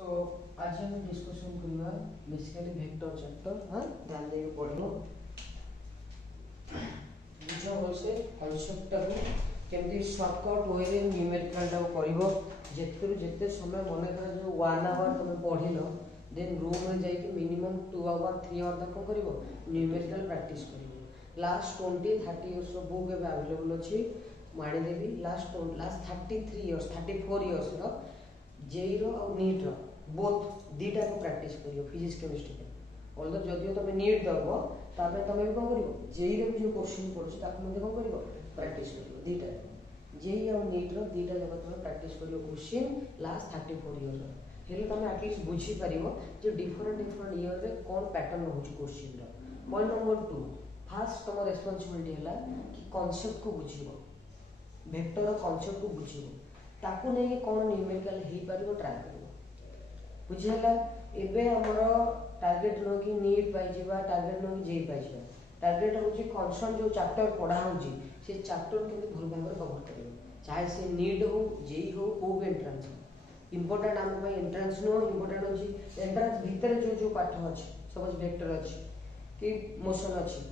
सो आज हम डिस्कशन करवा बेसिकली वेक्टर चैप्टर। हां ध्यान दे पढ़ो बुझो बोलसे कॉन्सेप्ट को केमती शॉर्टकट वे रे न्यूमेरिकल टा करबो जेते समय मन कर जो 1 आवर तुम पढ़िलो देन रूम रे जाई के मिनिमम 2 आवर 3 आवर तक करबो न्यूमेरिकल प्रैक्टिस करबो। लास्ट 20-30 इयर्स रो बुक एबे अवेलेबल अछि माने देबी लास्ट 33 इयर्स 34 इयर्स रो जेई रो और नीट रो बोथ दीटा को प्रैक्टिस करियो फिजिक्स केमिस्ट्री के ऑल द जदियो तमे नीट दबो तापे तमे भी कोन करियो जेई रे भी जो क्वेश्चन पड़छ ताको मध्ये कोन करियो प्रैक्टिस करियो दीटा जेई और नीट रो दीटा जब तमे प्रैक्टिस करियो क्वेश्चन लास्ट 34 इयर्स रो हेले तमे एटलीस्ट बुझी परिबो जे डिफरेंट ईयर रे कोन पैटर्न होछ क्वेश्चन रो। पॉइंट नंबर 2 फर्स्ट तम रिस्पांसिबिलिटी हला कि कांसेप्ट को बुझिबो वेक्टर रो कांसेप्ट को बुझिबो ताको नै कोन न्यूमेरिकल हे परिबो ट्राई करियो बुझियला। एबे हमरो टारगेट नो कि नीट पाइ जिबा टारगेट नो कि जेई पाइ जिबा टारगेट होची कॉन्सर्न जो चैप्टर पढ़ा होची से चैप्टर के भल भाବରେ कवर करियो चाहे से नीट हो जेई हो को भी एंट्रेंस हो इंपोर्टेंट हम भाई एंट्रेंस नो इंपोर्टेंट होची एंट्रेंस भीतर जो पाठ अछि समझ वेक्टर अछि कि मोशन अछि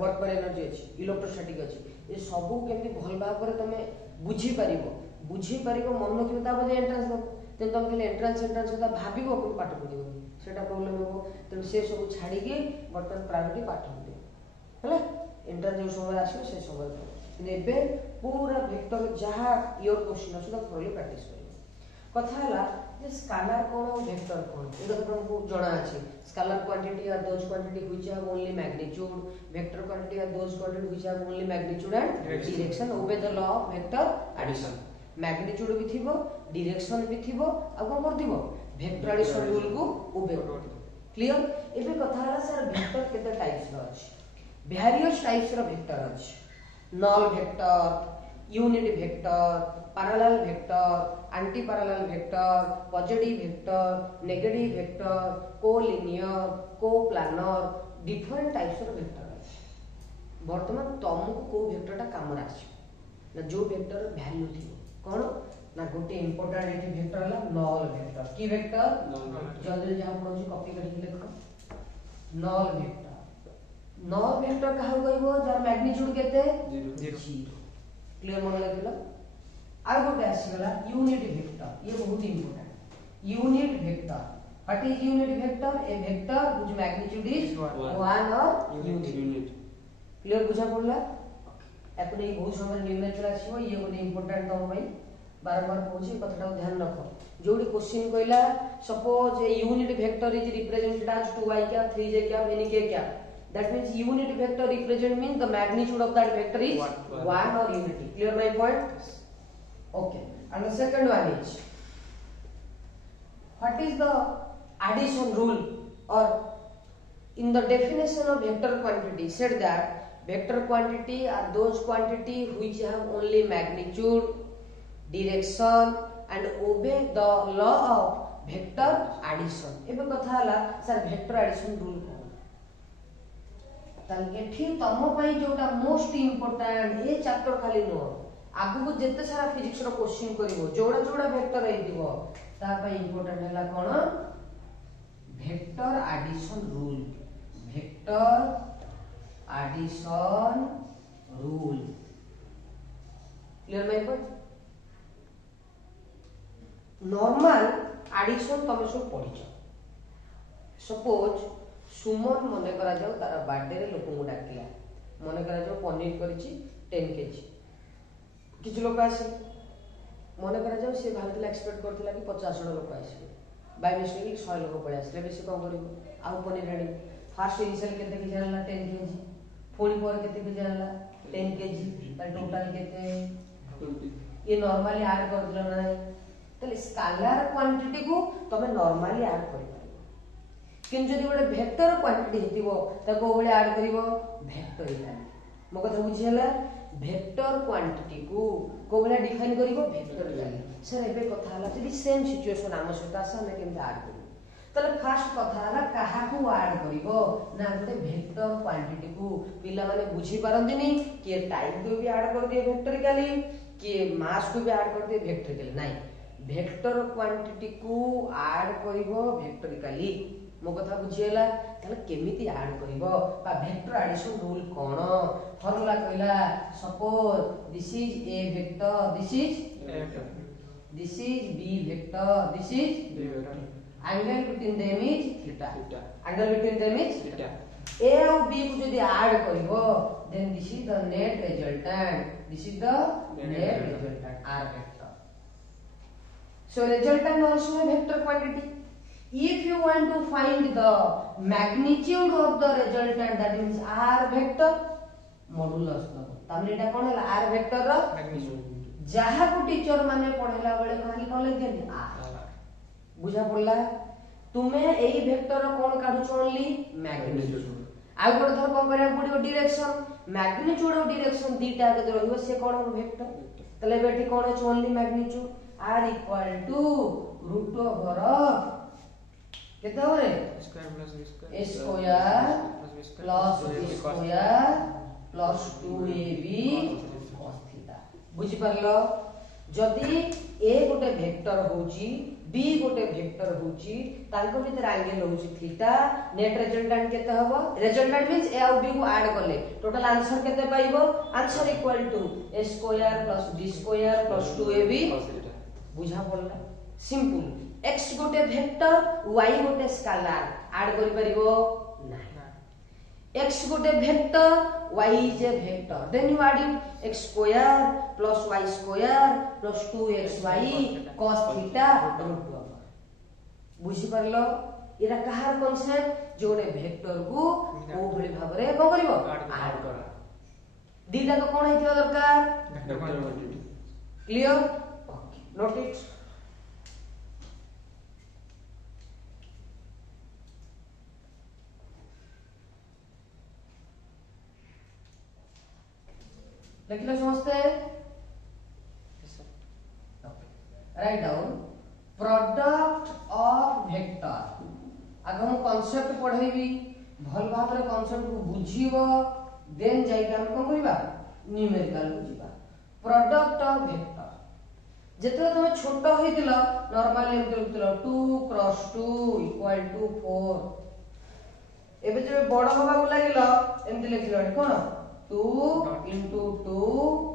वर्क पर एनर्जी अछि इलेक्ट्रोस्टैटिक अछि ए सब केमि भल भाବରେ तमे बुझी परिबो मन रखिबो ता बजे एंट्रेंस दो तेन तुम खाली एंट्रेंस का भाबिबो कोन पाठ पढिबो सेटा प्रॉब्लम हो तेन से सब छाडी के बर्तन प्रायोरिटी पाठ होते हला एंट्रेंस जो समय आसीबो से समय तो एबे पूरा वेक्टर जहा योर क्वेश्चन अछि तो थोरली प्रैक्टिस करियो। कथा हला जे स्केलर कोन और वेक्टर कोन एटा तो हमको जणा अछि scalar quantity are those quantity which have only magnitude vector quantity are those quantity which have only magnitude and direction obey the law of vector addition magnitude भी थिबो डायरेक्शन भी थिबो आ कोन करथिबो वेक्टर एडिशन रूल को obey करथिबो। Clear एबे कथा हला सर वेक्टर केते टाइप्स रो अछि वेरियस टाइप्स रो वेक्टर अछि null vector unit vector parallel vector anti parallel vector positive vector negative vector collinear coplanar different types रो वेक्टर अछि। वर्तमान तुमको को वेक्टरटा काम राछि ना जो वेक्टर वैल्यू थिबो कोन ना गोटे इंपोर्टेंट एटी वेक्टर हला नल वेक्टर की वेक्टर जल्दी जहां पढो कॉपी करके लिखो नल वेक्टर कहा कहबो जार मैग्नीट्यूड केते 0 क्लियर मन लागला। आ गोटे आसीगला यूनिट वेक्टर ये बहुत important unit vector what is unit vector A vector which magnitude is 1 और यूनिट क्लियर बुझा पड़ला एपने बहुत समय न्यूमेरिकल आसीबो ये गोटे इंपोर्टेंट तम भाई बार-बार पूछी कथटा ध्यान रखो जोडी क्वेश्चन कहला suppose a unit vector is represented as 2i क्या 3j क्या एनी के क्या that means unit vector represent mean the magnitude of that vector is 1 और unity clear my point okay and the second one is what is the addition rule और in the definition of vector quantity said that vector quantity are those quantity which have only magnitude direction and obey the law of vector addition। एबे कथा हला sir vector addition rule को ताल एठी तम पई जोटा मोस्ट इंपोर्टेंट ए chapter खाली नो आगु को जत्ते सारा फिजिक्स रो क्वेश्चन करिवो जोड़ा जोड़ा वेक्टर रही दिवो ता पई इंपोर्टेंट हला कोन vector addition rule vector addition rule clear my point. Normal addition तमे सब पढिছো सपोज सुमन मने करा जाऊ तार बर्थडे रे लोक को डाकिला मने करा जाऊ पनीर करिछि 10 केजी किछ लोक आसी मने करा जाऊ से भाबथिला एक्सपेक्ट करथिला कि 50 जण लोक आसी बाय मिस्टेक 100 लोक पळे आसले बेसी कोन करिवो आ पनीर रेडी फर्स्ट इनिशियल केते के जानला 10 केजी फोन पर केते के जानला 10 केजी ता टोटल केते ये नॉर्मली ऐड कर दिला ना तले स्केलर क्वांटिटी को तमे नॉर्मली ऐड करि पारिबो किन जदि गोटे वेक्टर क्वांटिटी हेतिबो ताको ओबे ऐड करिवो वेक्टर इला मो कथा बुझियला वेक्टर क्वांटिटी को कोबे डिफाइन करिवो वेक्टर इला सर एबे कथा हला जदि सेम सिचुएशन आम सहित आसा हम केमते ऐड करिवो तले फर्स्ट कथा हला काहा को ऐड करिवो ना गोटे वेक्टर क्वांटिटी को पिला माने बुझी पारंदिनी कि टाइप को भी ऐड कर दिए वेक्टरिकली कि मास को भी ऐड कर दिए वेक्टरिकली नहीं वेक्टर क्वांटिटी को ऐड करिवो वेक्टरिकली मो कथा बुझियला ताले केमिति ऐड करिवो बा वेक्टर एडिशन रूल कोन फार्मूला कहला suppose this is A vector this is B vector this is B vector. Angle between them is theta Theta. Angle between them is Theta. A और B को जदि add करिवो then this is the net resultant this is the net resultant R vector so resultant also a vector quantity. If you want to find the magnitude of the resultant that means R vector modulus नबो तामने एटा कोन हला R vector रो Magnitude. जहा को teacher माने पढेला बेले खाली कोन लिखेनी R बुझा पड़ला तुमे एई vector रो कोन काढु छोनली magnitude आ गोटे थर कोन करिया पड़ियो डायरेक्शन मैग्नीट्यूड और डायरेक्शन दीटा के रहइबो से कोन वेक्टर तले बेठी कोन छोनली magnitude R equal to root over कितना हो रे Square plus B square. A square plus B cos square plus 2AB cos theta बुझी परलो जदी A गोटे वेक्टर होची B गोटे वेक्टर होची तांको भीतर एंगल होची थीटा नेट रिजल्टेंट केते हबो रिजल्टेंट मींस A और B को ऐड करले टोटल आंसर केते पाइबो answer equal to A square plus B square plus 2AB cos theta. बुझा पड़ला सिंपल x गोटे वेक्टर y गोटे स्केलर ऐड करि परिबो नाही x गोटे vector y is A vector then you add it x square plus y square plus 2xy cos theta root बुझी परलो एरा कहार कांसेप्ट जोने वेक्टर को ओ भली भाबरे को करिवो ऐड कर दीटा तो कोन हेतिबा दरकार Vector quantity. Clear Note it. लिखले समझते Yes, sir. Write down product of vector आगे हम कांसेप्ट पढाइबी भल भाबरे कांसेप्ट को बुझिबो देन जाई हम कोन करिबा न्यूमेरिकल बुझिबा प्रोडक्ट ऑफ वेक्टर जेते तुम छोट होइतिल नॉर्मल एमते लिखतिल 2 क्रॉस 2 इक्वल टू 4 एबे जे बड़ होबा को लागिल एमते लिखिल कोन 2 into 2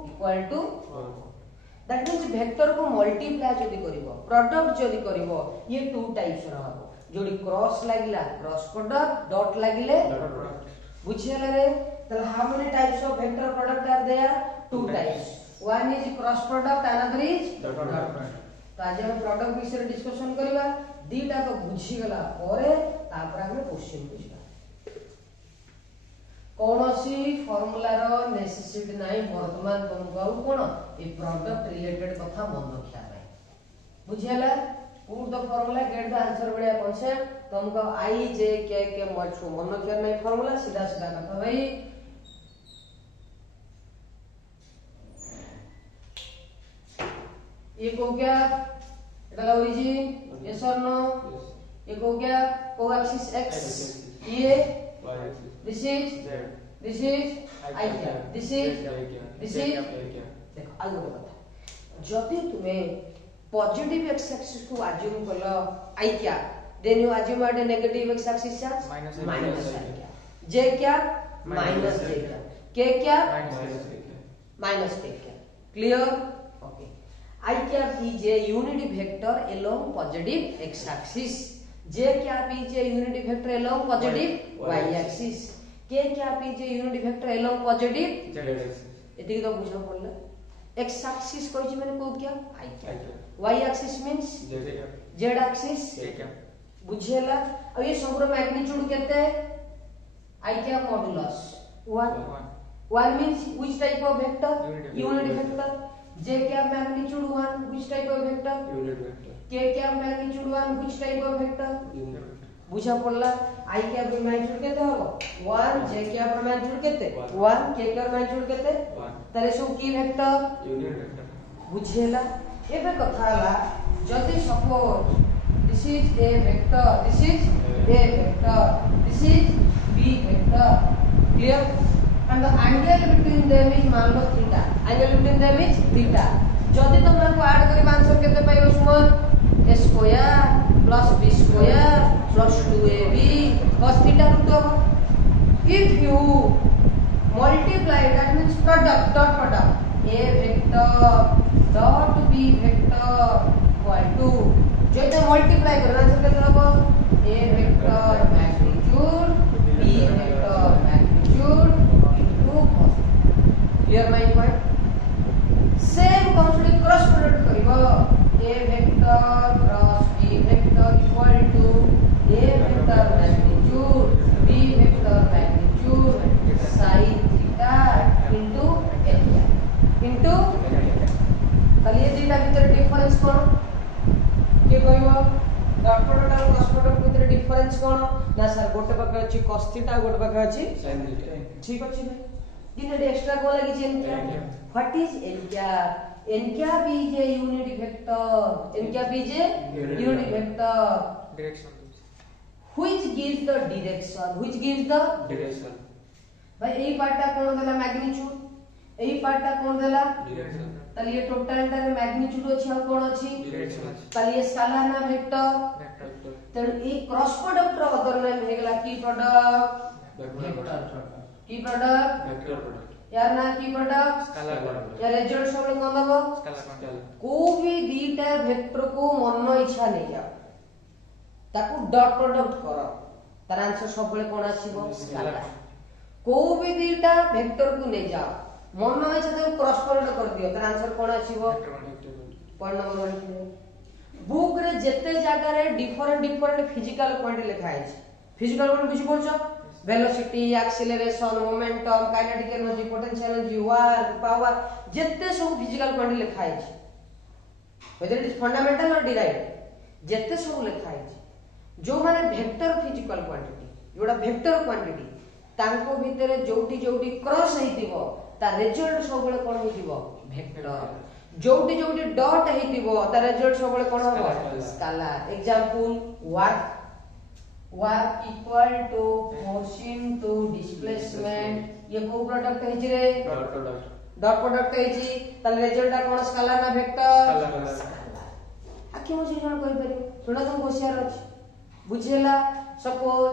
equal to 4 that means vector को मल्टीप्लाई जदी करिवो प्रोडक्ट जदी करिवो ये टू टाइप्स रो हबो जोडी क्रॉस लागिला क्रॉस प्रोडक्ट डॉट लागिले Dot product. बुझियला रे तो how many types of vector product are there two types one is cross product another is Dot product. तो आज हम प्रोडक्ट विषय डिस्कशन करबा दीटा को बुझी गला परे तापर हम क्वेश्चन बुझबा कोनोसी फार्मूला रो नेसेसिटी नाही वर्तमान तुमको कोन ए प्रोडक्ट रिलेटेड कथा मन रखिया नाही बुझियला put the formula get the answer बढ़िया कांसेप्ट तुमको आई जे के मत मन रखिया नाही फार्मूला सीधा सीधा कथा भाई एक हो गया इधर ओरिजिन यस और नो Yes. एक हो गया को एक्सिस x X-axis. ये Y axis. This is Z. This is I क्या दिस इज दिस इज देखो आगे बता जदि तुम्हें पॉजिटिव x एक्सिस को अज्यूम करलो आई क्या then you assume at negative x axis चार्ज Minus माइनस I आई क्या? क्या j क्या Minus माइनस I j क्या? क्या k क्या Minus माइनस k क्या clear okay I cap is a unit vector along positive x axis. J cap is a unit vector along positive y axis. K cap is a unit vector along positive Z axis. एतिक तो बुझा पड़ला x axis कहै छी माने को क्या I I cap क्या? y axis means Z क्या? z axis K क्या? बुझेला अब ये सबरो मैग्नीट्यूड केते I cap modulus 1 1 means which type of vector unit vector J cap magnitude 1 which type of vector Unit vector. K cap magnitude 1 which type of vector Unit vector. बुझा पड़ला I cap magnitude केते हो 1 J cap magnitude केते 1 K cap magnitude केते 1. तारे सब की vector Unit vector. बुझेला एबे कथा हला जदी suppose this is a vector this is a vector this is b vector clear and the angle between them is मान लो theta angle between them is theta जदि तुम को ऐड करिबा आंसर केते पाइबो सुमन a square plus b square plus 2ab cos theta root of if you multiply that means product dot product a vector dot b vector equal to जेते multiply करना answer केते हबो a vector magnitude b vector magnitude into cos clear my point same concept cross product करिवो a vector cross b vector equal to a vector magnitude b vector magnitude sin theta into into ताली ये दिटा भीतर difference कोन के कहबो dot product और cross product भीतर difference कोन ना sir गोटे पाखे अछि cos थीटा गोटे पाखे अछि sin theta ठीक अछि भाई किने एक्स्ट्रा को लागि छै n क्या व्हाट इज n क्या is a unit vector n क्या is a unit vector direction which gives the direction भाई एई पार्टटा कोन देला मैग्नीट्यूड एई पार्टटा कोन देला direction ताली ये टोटल टा मैग्नीट्यूड अछि और कोन अछि direction अछि ताली ये स्केलर ना वेक्टर vector तेणु ए क्रॉस प्रोडक्ट रो अदर नेम हेगला की प्रोडक्ट vector की प्रोडक्ट vector product यार ना की प्रोडक्ट scalar product या रिजल्ट सब कोन दबो scalar को भी दीटा वेक्टर को मन इच्छा नै जा ताकू डॉट प्रोडक्ट करो तार आंसर सब बेले कोन आसीबो स्केलर को भी दीटा वेक्टर को नै जा मन इच्छा ताकू क्रॉस प्रोडक्ट कर दियो तार आंसर कोन आसीबो पॉइंट नंबर 1 बुक रे जत्ते जगह रे डिफरेंट फिजिकल क्वांटिटी लिखा है फिजिकल क्वांटिटी बुझी पड़छो velocity acceleration momentum kinetic energy potential energy work power जत्ते सब फिजिकल क्वांटिटी लिखा है वेदर इट इज फंडामेंटल और डिराइव्ड जत्ते सब लिखा है जो माने वेक्टर फिजिकल क्वांटिटी जोडा वेक्टर क्वांटिटी तांको भितरे जोटी क्रॉस हेतिबो ता रिजल्ट सब बेले कोन हेतिबो वेक्टर जोटी डॉट हेतिबो ता रिजल्ट सब बेले कोन होबो scalar example work equal to force into displacement ये को प्रोडक्ट है रे डॉट प्रोडक्ट है जी ताले रिजल्ट कोन स्केलर ना वेक्टर स्केलर आखि मुझे जण कहि पारि थोड़ा तुम होशियार अछि बुझेला सपोज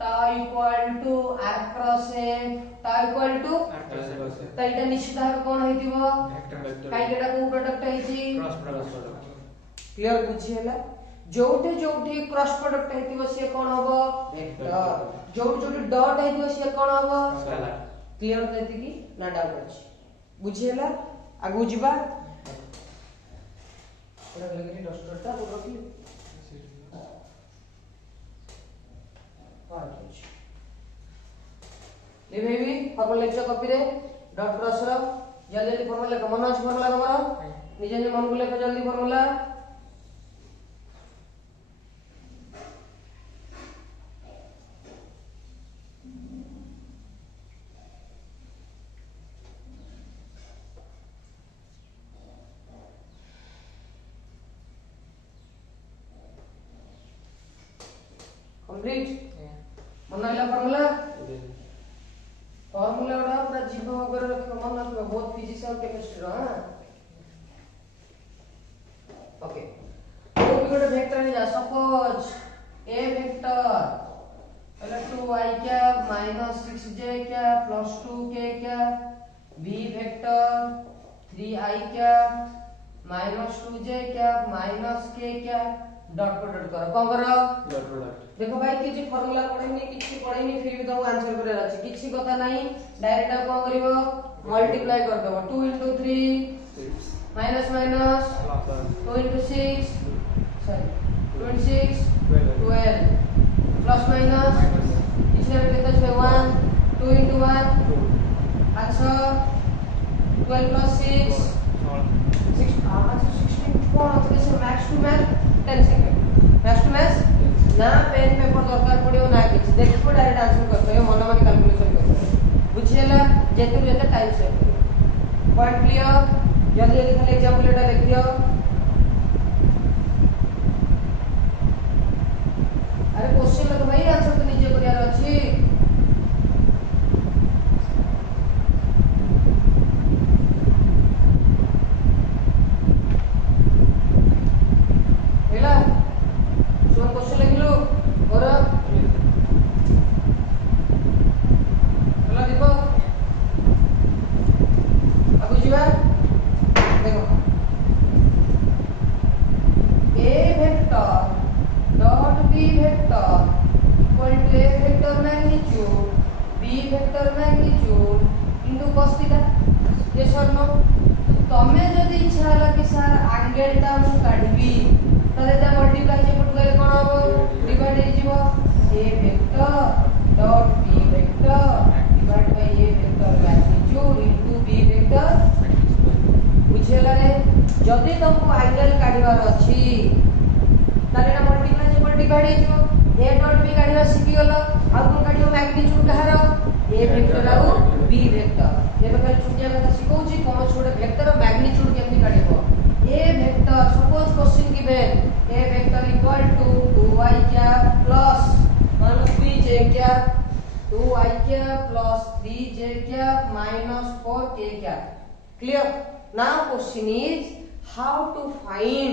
टा equal to r cross a टा इक्वल टू ता इटा निश्चित भाव कोन हेतिबो काई केटा को प्रोडक्ट है जी क्रॉस प्रोडक्ट क्लियर बुझेला जोटी क्रॉस प्रोडक्ट हेतिबो से कोन होबो वेक्टर जोटी डॉट हेतिबो से कोन होबो स्केलर क्लियर देति की ना डाउट अछि बुझेला आगु जिबा ओरा लगेली डस्टरटा वो रखली ले बेबी फॉर्मूला लिख कॉपी रे डॉट क्रॉस रो जल्दी फॉर्मूला का मन अछि फॉर्मूला हमरो निजे मन को लेके जल्दी फॉर्मूला कंप्लीट मन आइला फॉर्मूला उडा पूरा जीव वगैरह रखो मन रखो बहुत फिजिक्स और केमिस्ट्री रो हां ओके तो भी गोटे वेक्टर ने जा सपोज a वेक्टर पहले 2i cap -6j cap +2k cap b vector 3i cap -2j cap -k cap dot product करो कोन करो डॉट प्रोडक्ट देखो भाई किछि फार्मूला पढैनी किछि पढैनी फिर भी तो आंसर करे अछि किछि कथा नाही डायरेक्ट कोन करिवो मल्टीप्लाई कर देबो 2 * 3 माइनस 2 * 6 सॉरी 26 12 प्लस माइनस किछि रे केते छै 1 2 * 1 अच्छा 12 + 6 6 16 कोन होते से max to max 10 second max to max ना पेन पेपर दरकार पड़ियो ना किछि देखिबो डायरेक्ट आंसर करतो मन मन कैलकुलेशन करतो बुझियला जेतु जेते टाइम सेव करियो पॉइंट क्लियर जल्दी जल्दी खाली एग्जांपल एटा लिख दियो अरे क्वेश्चन लग भाई आंसर तो नीचे करियार अछि vector magnitude into cos theta. Yes और नो? तमे जदी इच्छा होला कि सर एंगल टा मु काढबी तले ता मल्टीप्लाई जे पट गले कोन हो डिवाइड हे जीवो a vector dot b vector divide by a vector magnitude into b vector. बुझेला रे? जदी तुमको एंगल काढिबार अछि तले ना मल्टीप्लाई जे पट डिवाइड हे जीवो a डॉट b काढिबा सिखि गेलो आ कोन काढिबो मैग्नीट्यूड कहार a वेक्टर आउ b वेक्टर। ये बकल छुटिया कथा सिखौची कोन छोडे वेक्टर मैग्नीट्यूड केमति काढिबो। a vector suppose question given a vector equal to 2i cap plus 3j cap 2i cap plus 3j cap minus 4k cap. Clear? Now question is how to find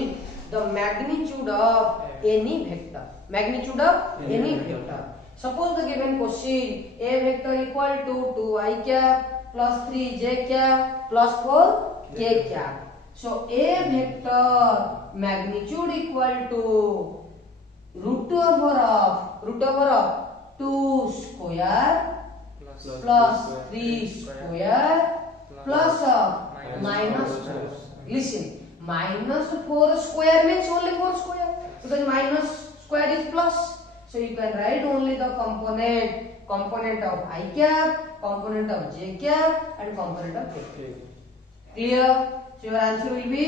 the magnitude of any vector. Magnitude of any vector. Suppose the given question a vector equal to 2i cap plus 3j cap plus 4k cap. So a vector magnitude equal to root over of 2 square plus 3 square plus minus 4. Listen, minus 4 square means only 4 square because minus square is plus. So you can write only the component of I cap, component of j cap, and component of k cap. Clear? So your answer will be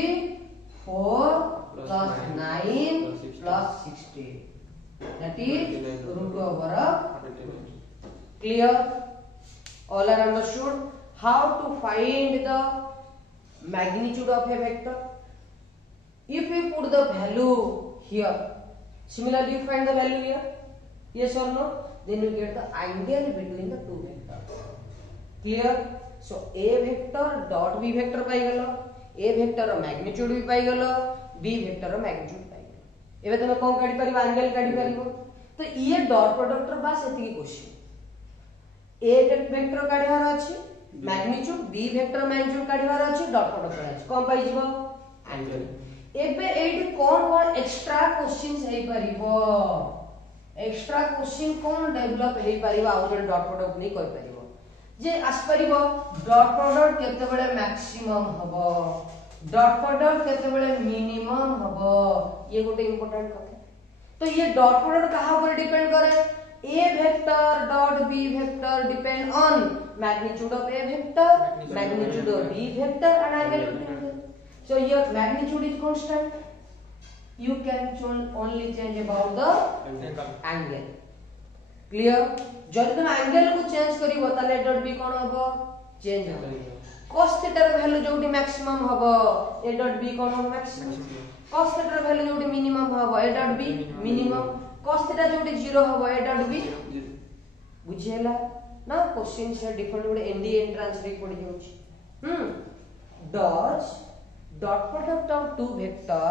4 plus 9 plus 16. That is root over of. Clear? All are understood? How to find the magnitude of a vector? If we put the value here. Similarly, you find the value here. Yes or no? Then you get the angle between the two vectors. Clear? So a vector dot b vector पाई गलो, a vector row magnitude भी पाई गलो, b vector रो magnitude पाई गलो। एबे तमे कोन काढी परिबो angle काढी परिबो। तो ये डॉट प्रोडक्ट रो बास एतिकी क्वेश्चन। a वेक्टर काढिवार अछि magnitude, b वेक्टर magnitude काढिवार अछि डॉट प्रोडक्ट अछि। कोन पाई जीवो एंगल। एबे एडी कोन एक्स्ट्रा क्वेश्चंस हे परिबो। एक्स्ट्रा क्वेश्चन कोन डेवलप हे परिबो आउट डॉट प्रोडक्ट नै कहि परिबो। जे आस परिबो डॉट प्रोडक्ट केते बेले मैक्सिमम हबो, डॉट प्रोडक्ट केते बेले मिनिमम हबो। ये गोटे इंपोर्टेंट कथा। तो ये डॉट प्रोडक्ट कहा ऊपर डिपेंड करे? a vector dot b vector depend on magnitude of a vector, magnitude of b vector and angle between them. So your magnitude is constant. You can only change about the angle. Clear? जब तुम angle को change करिवो ताले dot b कोन हबो change हबो। cos theta रो value जोटी maximum हबो a dot b कोन हबो मैक्सिमम। cos थीटा रो वैल्यू जोटी मिनिमम हबो a dot b minimum. cos theta जोटी 0 हबो a dot b बुझेला ना। क्वेश्चन से डिफरेंट गोटे एनडी एंट्रेंस रे पड़ी जाउची। does dot product of two vector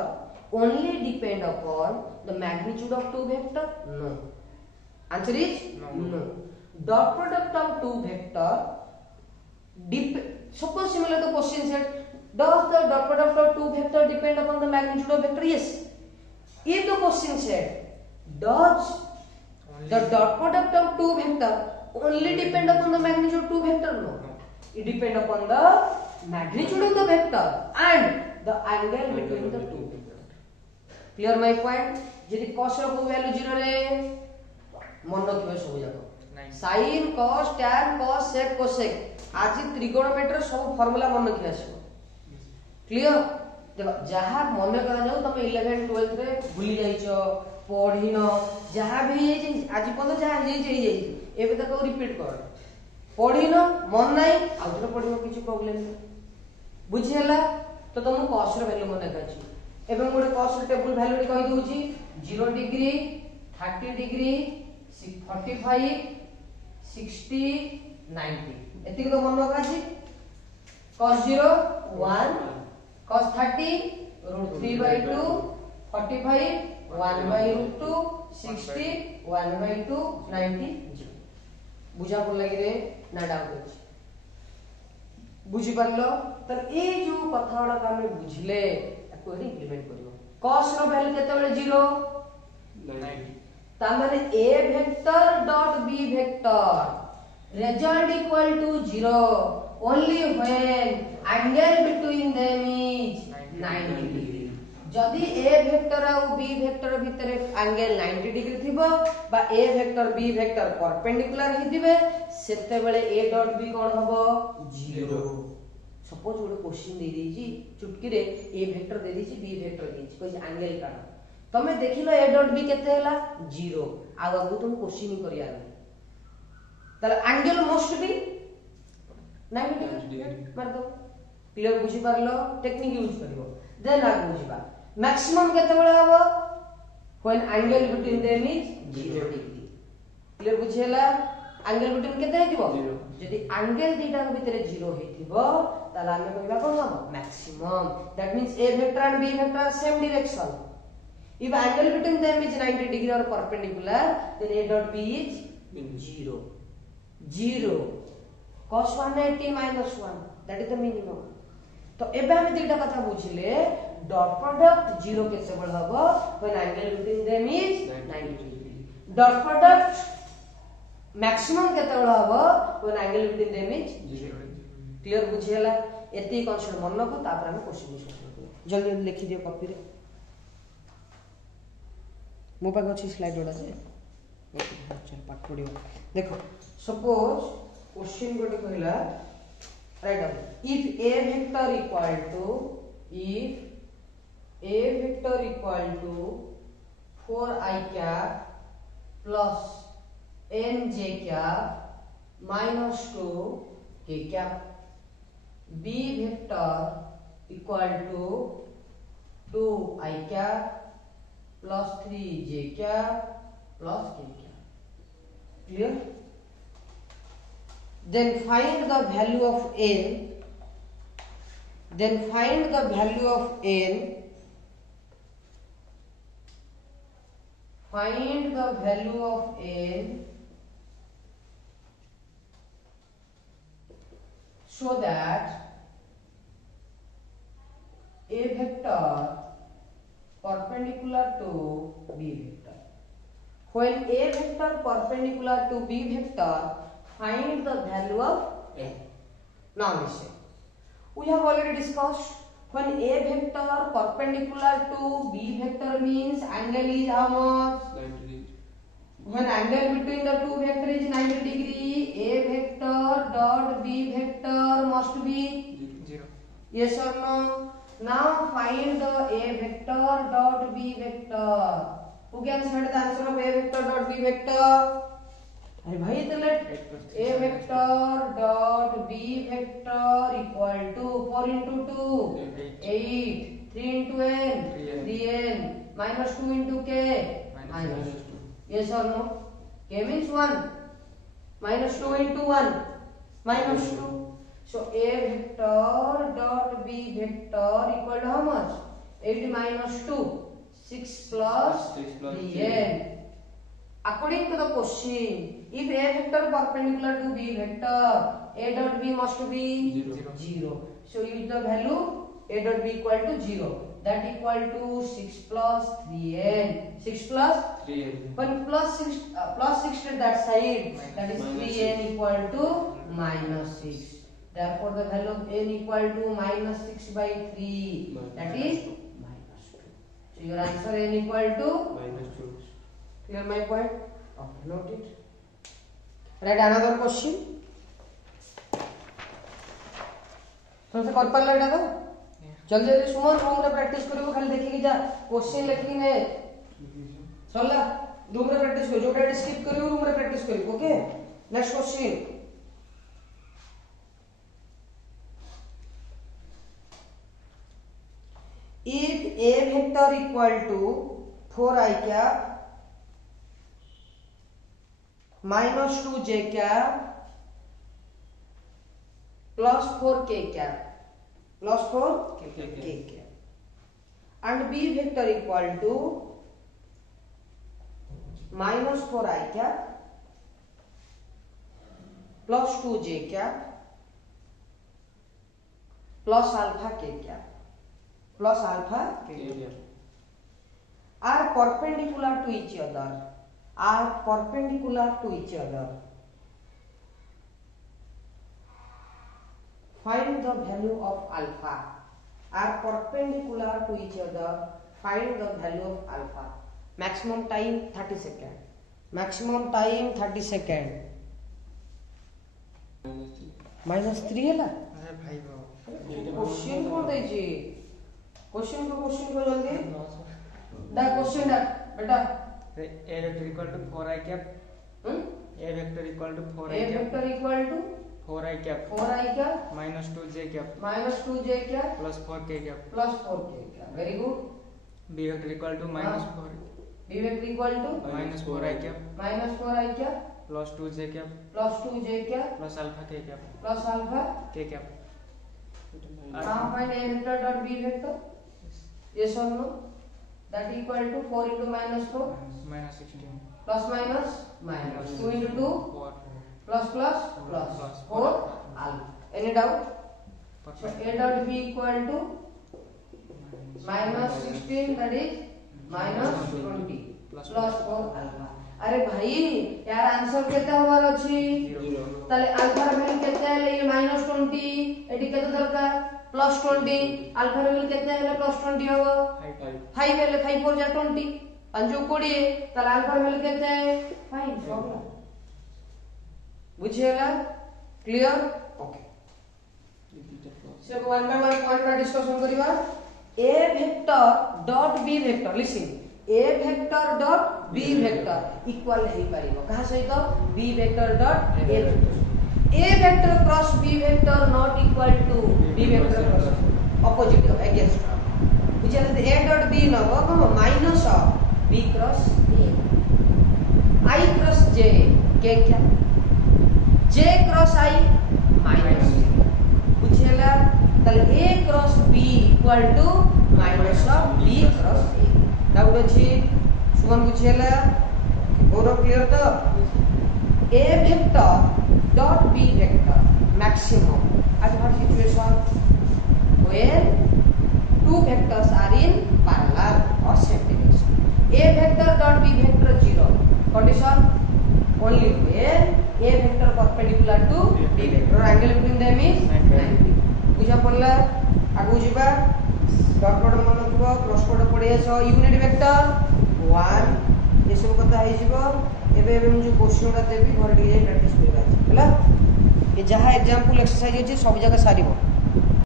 only depend upon the magnitude of two vector? No. Answer is no. Dot product of two vector suppose similar the question said does the dot product of two vector depend upon the magnitude of vector? Yes. If the question said does the dot product of two vector only depend upon the magnitude of two vector? No. It depend upon the magnitude of the vector and the angle between the two vectors. Clear my point? यदि cos रो value 0 रे मन रखिबे सब जाको sin cos tan cos sec cosec आज त्रिकोणमिति सब formula मन रखि आसीबो। Clear? देखो जहा मन करा जाऊ तुम 11 12 रे भूली जाइछो पढिनो जहा भी आज पद जहा जे एबे तक रिपीट कर पढिनो मन नाही आउथरे पढिनो किछि प्रॉब्लम नै बुझियला। तो तुम cos रो वैल्यू मन रखाछि एवं गोटे cos रो टेबल वैल्यू कहि दोछि 0 डिग्री 30 डिग्री 45 60 90 एतिक तो मन रखाछि। cos 0 1 cos 30 √3/2 45 1/√2 60 1/2 90 बुझा पड़ लगी रे ना डाउट अछि बुझी पारलो। त ए जो कथाडा का हम बुझले को इंप्लीमेंट करियो। cos रो वैल्यू केते बेले 0 90 ता माने a vector dot b vector result equal to 0 only when angle between them is 90 degree. जदि a वेक्टर और b वेक्टर भितर एंगल 90 डिग्री थिबो बा a vector b vector perpendicular हिदिबे सेते बेले a डॉट b कोन हबो 0. सपोज गोटे क्वेश्चन दे देजी चुटकी रे a वेक्टर दे देजी b वेक्टर देजी कोइ एंगल काढ तमे देखिलो a डॉट b केते हला 0 आ बाबू तुम क्वेश्चन ही करिया ताले एंगल मस्ट बी 90 डिग्री मार दो. क्लियर बुझी पारलो टेक्निक यूज करिवो देन आ बुझिबा मैक्सिमम केते बेला हबो when angle between them is 0 degree. Clear बुझेला एंगल बिटवीन केते हेतिबो 0 जदि एंगल दीटा के भितर 0 हेतिबो ताला हमें कहबा कोन हबो maximum. That means a vector and b vector same direction. if angle between them is 90 degree or perpendicular then a dot b is 0 0 cos 180 minus 1 that is the minimum. तो एबे हम दुईटा कथा बुझिले डॉट प्रोडक्ट 0 केसे बड़ हबो when angle between them is 90 degree. Dot product maximum केते बड़ हबो when angle between them is 0. Clear बुझियला एती कॉन्सेप्ट मन रखो तापर हम क्वेश्चन डिस्कस करियो. जल्दी जल्दी लिखि दियो कॉपी रे मो पाक अछि स्लाइड ओडा जे चल पाठ पढियो. देखो सपोज क्वेश्चन गोटे कहला write down if a vector equal to 4i cap plus nj cap minus 2k cap b vector equal to 2i cap plus 3j cap plus k cap. Clear? Then find the value of n. Then find the value of n. Find the value of n so that a vector perpendicular to b vector. When a vector perpendicular to b vector, find the value of n. Now listen. We have already discussed when a vector perpendicular to b vector means angle is how much? 90 degree. When angle between the two vector is 90 degree, a vector dot b vector must be 0. Yes or no? Now find the a vector dot b vector. Who can set the answer of a vector dot b vector? अरे भाई तो late a vector dot b vector equal to 4 into 2 8 3 into n 3n minus 2 into k minus 2. Yes or no? K means 1 minus 2 into 1 minus 2. So a vector dot b vector equal to how much? 8 minus 2 6 plus 3n. According to the question, if a vector perpendicular to b vector, a dot b must be 0. So use the value a dot b equal to 0. That equal to 6 plus 3n. 6 plus 3n. When plus 6 to that side, that is 3n equal to minus 6. Therefore the value of n equal to minus 6 by 3. That is minus 2. So your answer n equal to minus 2. Clear my point? Okay, note it. Write another question. तुमसे कर पाला एटा तो जल्दी जल्दी सुमन room रे practice करियो खाली देखि कि जा क्वेश्चन लिखि ने चलला रूम रे प्रैक्टिस करियो जोटा स्किप करियो रूम रे प्रैक्टिस करियो. Okay next question. if a vector equal to 4i cap minus 2j cap plus 4k cap plus 4k cap and b vector equal to minus 4i cap plus 2j cap plus alpha k cap plus alpha k cap are perpendicular to each other. find the value of alpha are perpendicular to each other, find the value of alpha. Maximum time 30 second, maximum time 30 second. -3 है ना? अरे भाई question कौन दे जी? Question को जल्दी दा question दा बेटा। A vector equal to 4i cap. A vector equal to 4i A cap. vector equal to 4i cap. 4i cap minus 2j cap. minus 2j cap plus 4k cap. plus 4k cap. Very good. B vector equal to minus 4 B vector equal to minus 4i cap minus 4i cap plus 2j cap plus 2j cap plus alpha k cap. plus alpha K cap. now find A vector dot B vector. Yes or no? That equal to 4 into minus 4 minus 16 plus minus minus 2 into 2 4 plus plus plus 4 alpha. Any doubt? So A dot B equal to minus 16, that is minus 20 plus 4 alpha. अरे भाई यार answer केते हवार अछि ताले alpha रे value केते है ये -20 एडी केते दरकार +20 अल्फा रे वैल्यू केते है +20 होबो 5 हेले 5 4 जा 20 5 20 ताले अल्फा रे वैल्यू केते है 5 सॉल्व बुझिएला क्लियर ओके सब वन बाय वन पॉइंट का डिस्कशन करिबा A vector dot B vector listen A vector dot B vector equal है परिबो कहा सहित B vector dot A vector A vector cross B vector not equal to B vector cross opposite against बुझिया A dot B Nebo come minus of B cross A I cross J K क्या J cross I minus बुझिएला ताले A cross B equal to minus of B cross A doubt अछि सुमन बुझिएला पूरा clear तो A vector dot B vector maximum at what situation where two vectors are in parallel or same direction A vector dot B vector 0 condition only where A vector perpendicular to B vector angle between them is 90 बुझा पड़ला आगु जिबा dot product मन रखबो cross product पड़े छ unit vector 1 ये सब कथा है जिवो एबे हम जो क्वेश्चन का देबी घर डी प्रैक्टिस करबा हला ये जहां एग्जांपल एक्सरसाइज अछि सब जगह सारीबो